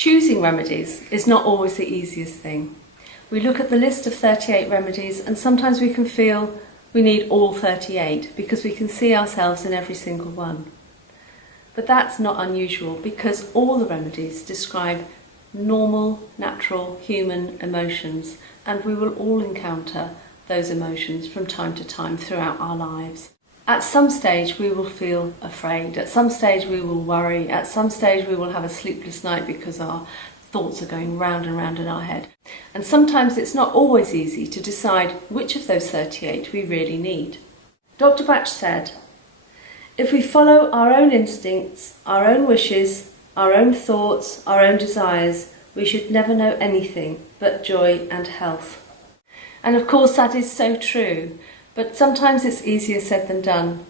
Choosing remedies is not always the easiest thing. We look at the list of 38 remedies and sometimes we can feel we need all 38 because we can see ourselves in every single one. But that's not unusual because all the remedies describe normal, natural, human emotions, and we will all encounter those emotions from time to time throughout our lives. At some stage we will feel afraid, at some stage we will worry, at some stage we will have a sleepless night because our thoughts are going round and round in our head. And sometimes it's not always easy to decide which of those 38 we really need. Dr. Bach said, "If we follow our own instincts, our own wishes, our own thoughts, our own desires, we should never know anything but joy and health." And of course that is so true, but sometimes it's easier said than done.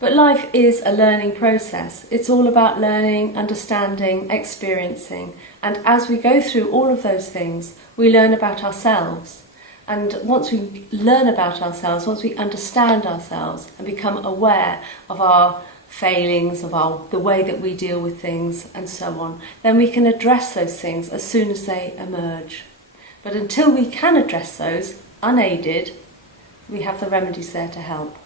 But life is a learning process. It's all about learning, understanding, experiencing, and as we go through all of those things, we learn about ourselves. And once we learn about ourselves, once we understand ourselves and become aware of our failings, of the way that we deal with things and so on, then we can address those things as soon as they emerge. But until we can address those, unaided, we have the remedies there to help.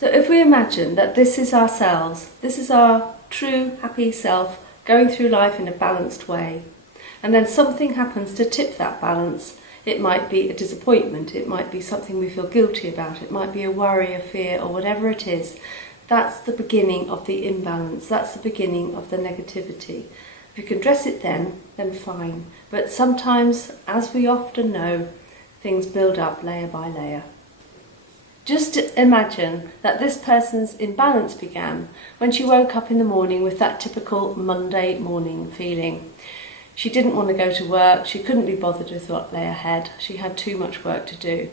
So if we imagine that this is ourselves, this is our true happy self going through life in a balanced way, and then something happens to tip that balance. It might be a disappointment, it might be something we feel guilty about, it might be a worry, a fear, or whatever it is. That's the beginning of the imbalance, that's the beginning of the negativity. If you can address it then fine. But sometimes, as we often know, things build up layer by layer. Just imagine that this person's imbalance began when she woke up in the morning with that typical Monday morning feeling. She didn't want to go to work, she couldn't be bothered with what lay ahead, she had too much work to do.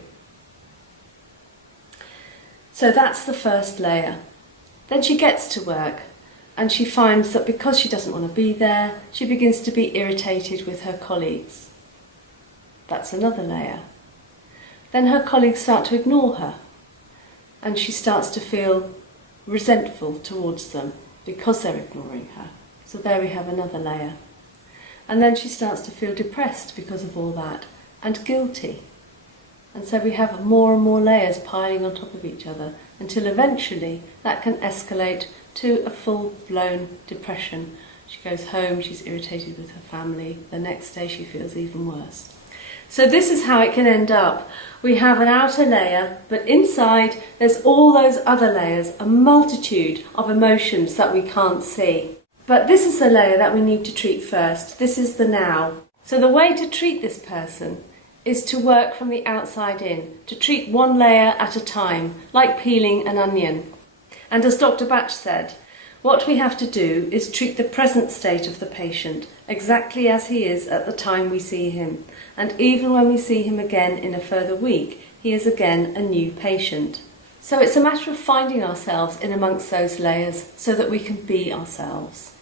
So that's the first layer. Then she gets to work and she finds that because she doesn't want to be there, she begins to be irritated with her colleagues. That's another layer. Then her colleagues start to ignore her and she starts to feel resentful towards them because they're ignoring her. So there we have another layer. And then she starts to feel depressed because of all that and guilty. And so we have more and more layers piling on top of each other until eventually that can escalate to a full-blown depression. She goes home, she's irritated with her family. The next day she feels even worse. So this is how it can end up. We have an outer layer, but inside there's all those other layers, a multitude of emotions that we can't see. But this is the layer that we need to treat first. This is the now. So the way to treat this person is to work from the outside in, to treat one layer at a time, like peeling an onion. And as Dr. Bach said, what we have to do is treat the present state of the patient exactly as he is at the time we see him. And even when we see him again in a further week, he is again a new patient. So it's a matter of finding ourselves in amongst those layers so that we can be ourselves.